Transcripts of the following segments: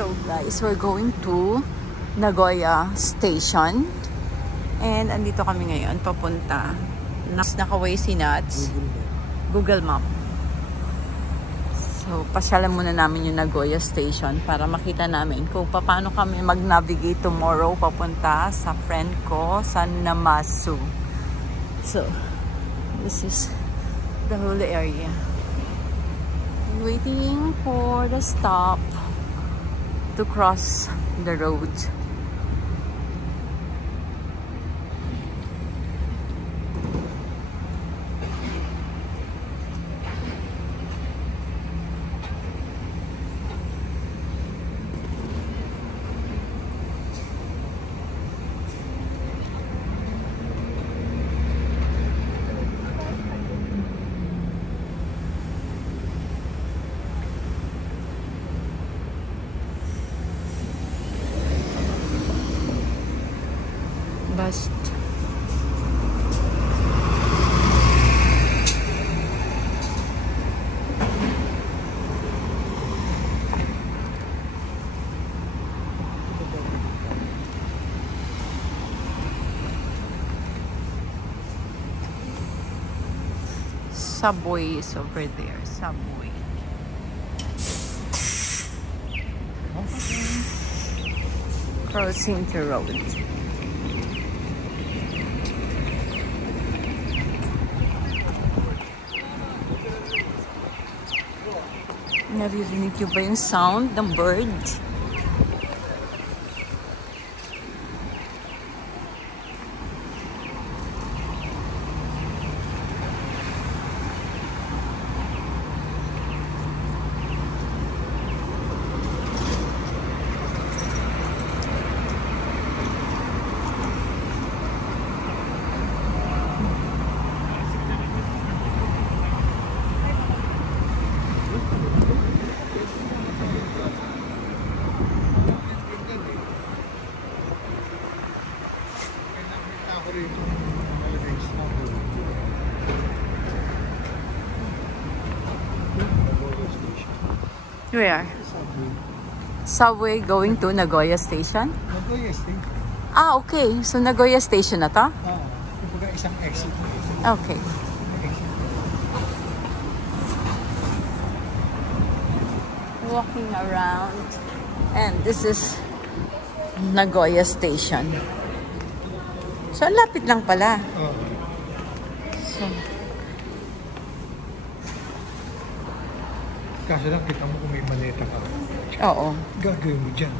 So guys, we're going to Nagoya Station. And andito kami ngayon, papunta. Naka-way si Nats. Google Map. So, pasyalan muna namin yung Nagoya Station para makita namin kung paano kami mag-navigate tomorrow papunta sa friend ko sa Namasu. So, this is the whole area. Waiting for the stop to cross the road. Bust. Subway is over there. Subway. Crossing the road. Naririnig niyo ba yung sound ng bird? Where? Subway going to Nagoya Station? Nagoya Station. Ah, okay. So, Nagoya Station na to? Kumbaga isang exit. Okay. Walking around. And this is Nagoya Station. So, ang lapit lang pala. So, kaso lang kita mo kung may maleta ka. oo. Gagawin mo dyan.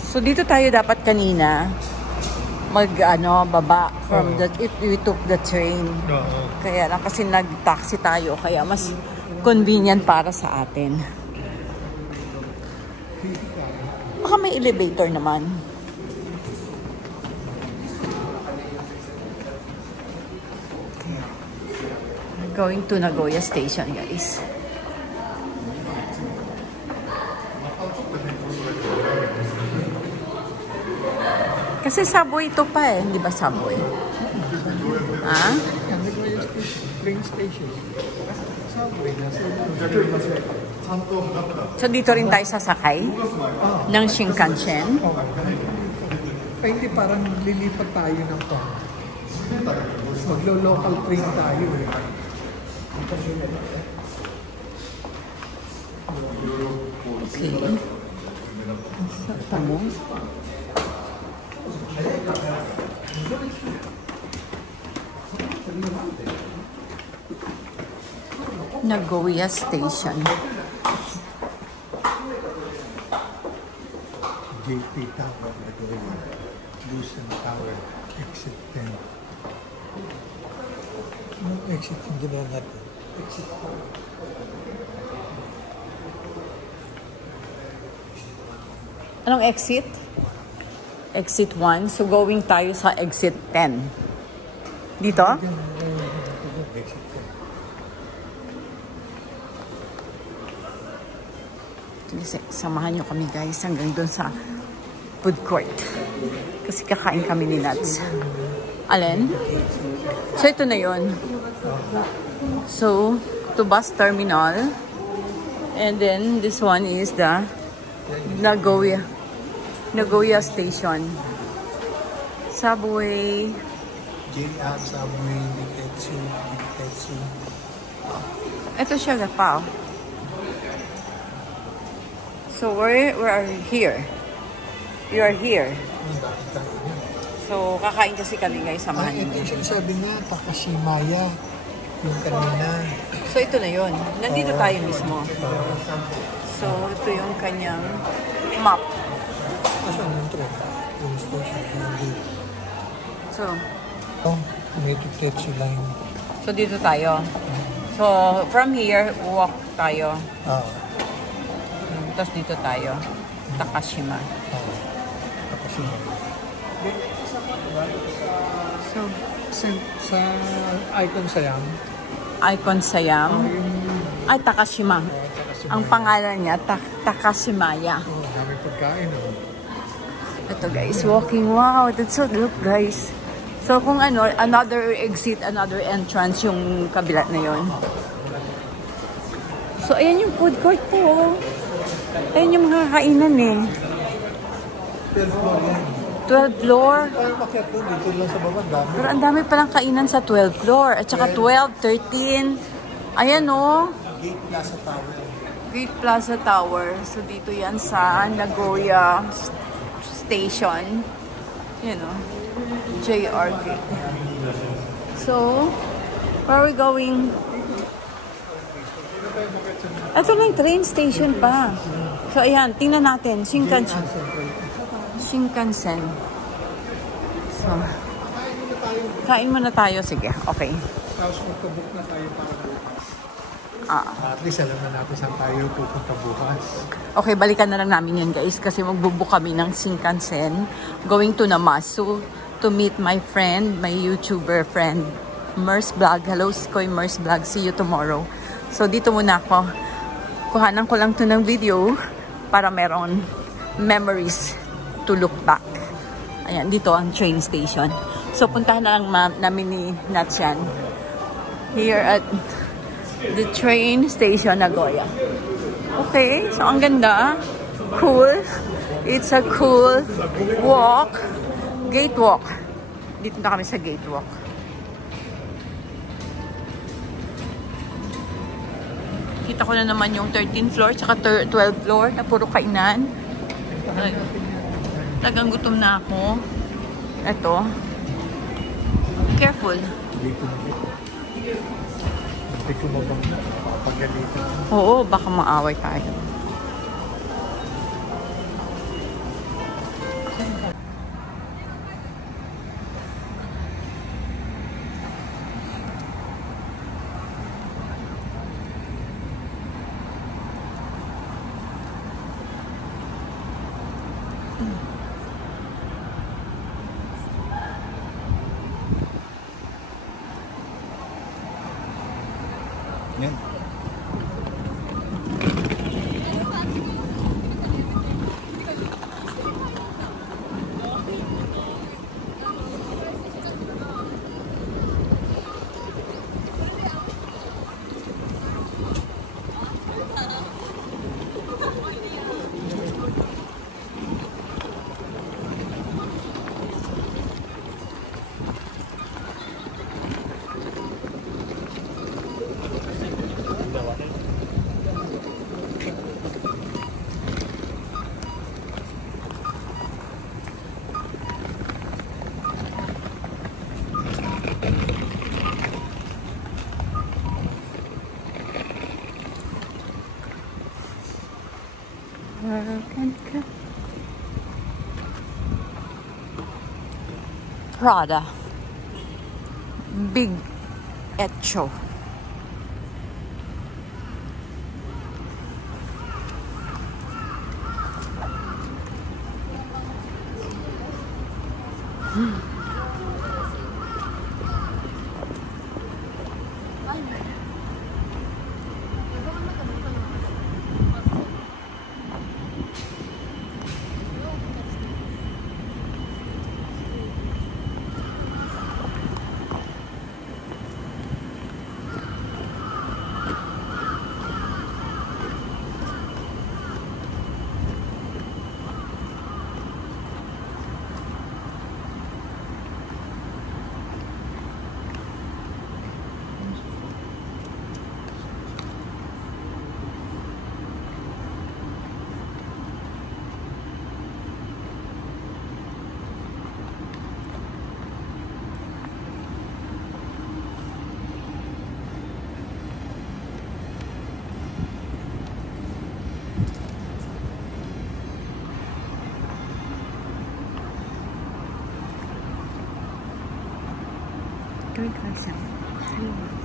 So, dito tayo dapat kanina baba from if we took the train. Kaya lang kasi nag-taxi tayo, kaya mas convenient para sa atin. Baka may elevator naman. Okay. We're going to Nagoya Station, guys. Kasi subway ito pa eh, hindi ba subway? Ha? Train station. Subway na. So dito rin tayo sasakay ng Shinkansen. Ay, hindi, parang lilipat tayo ng to. Maglo-local train tayo eh. Okay. So, tamo. Nagoya Station. JP Tower, Nagoya. Lucent Tower, exit 10. Anong exit yung ginawa natin? Exit 4. Anong exit? Exit 1. So, going tayo sa exit 10. Dito? Exit 10. Sige, samahan nyo kami guys hanggang doon sa food court. Kasi kakain kami ni Nats. Alin? So, ito na yun. So, to bus terminal. And then, this one is the Nagoya Station. Subway. Subway, Nitetsu. Ito siya pa. So we are here. You are here. So kakain kasi kami guys, samahan niyo. Ito yung sabi niya, Takashimaya. Yung kanina. So ito na yun. Nandito tayo mismo. So ito yung kanyang map. Asan yung ito? Yung station. So, may Nitetsu line. so dito tayo. So from here, walk tayo. Tapos dito tayo. Takashima. Takashima. So, sa Icon Siam. Icon Siam. Ay, Takashima. Ang pangalan niya, Takashimaya. Dami pagkain. Ito guys, walking. Wow, that's so look guys. So kung ano, another exit, another entrance yung kabila na yon. So ayan yung food court po. Ayan yung mga kainan eh. 12 floor yan. 12 floor. Parang makiat doon, dito lang sa baba, dami. Pero ang dami palang kainan sa 12 floor. At saka 12, 13. Ayan o. Gate Plaza Tower. Gate Plaza Tower. So dito yan sa Nagoya Station. Yan o. JR Gate. So, where are we going? Ito na yung train station pa. So ayan, tingnan natin. Shinkansen. So, kain muna tayo. Sige, okay. Tapos magkabook na tayo para bukas. At least alam na natin saan tayo pupunta bukas. Okay, balikan na lang namin yan guys. Kasi magbubook kami ng Shinkansen. Going to Namasu to meet my friend, my YouTuber friend, Mers Vlog. Hello, Koy Mers Vlog. See you tomorrow. So, dito muna ako. Kuhanan ko lang to ng video para meron memories to look back. Ayan, dito ang train station. So, puntahan na lang namin ni Natchan here at the train station Nagoya. Okay, so ang ganda. Cool. It's a cool walk. Gate walk. Dito na kami sa gate walk. Kita ko na naman yung 13th floor tsaka 12th floor na puro kainan. Talagang gutom na ako. Ito. Careful. Hindi ko mapagalitan. Oo, baka maaway tayo. Yan. Prada. Big Echo. Ito yung